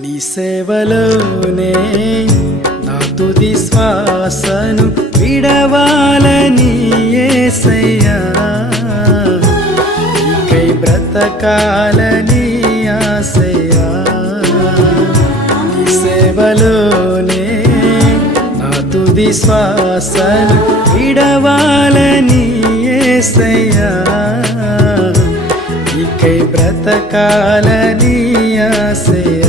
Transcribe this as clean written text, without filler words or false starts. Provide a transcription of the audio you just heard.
నీ సేవలోనే నా తుది శ్వాసను విడవాలని యేసయ్యా, నీకై బ్రతకాలని ఆశయ్యా. నీ సేవలోనే నా తుది శ్వాసను విడవాలని యేసయ్యా, నీకై బ్రతకాలని ఆశయ్యా.